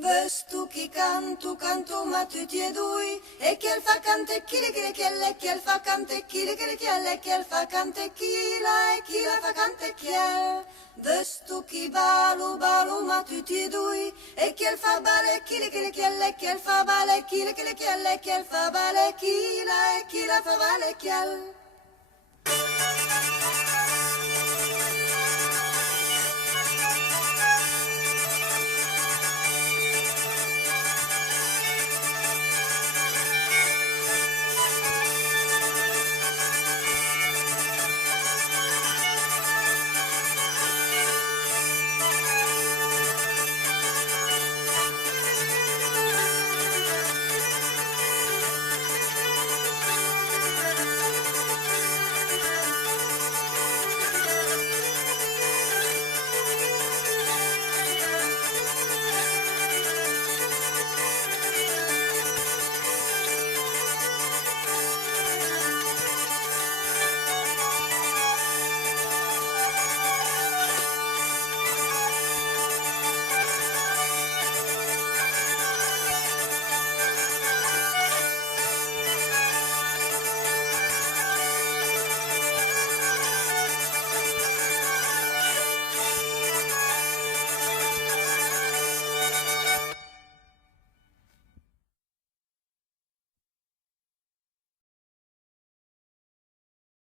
Vestu chi canto ma tutti e due e che il fa cante chi le che il fa cante chi le che il fa cante chi la e chi la fa cante chi è. Vestu chi balu ma tutti e due e che il fa bale chi le che il fa bale chi le che il fa bale chi la e chi la fa bale chi è.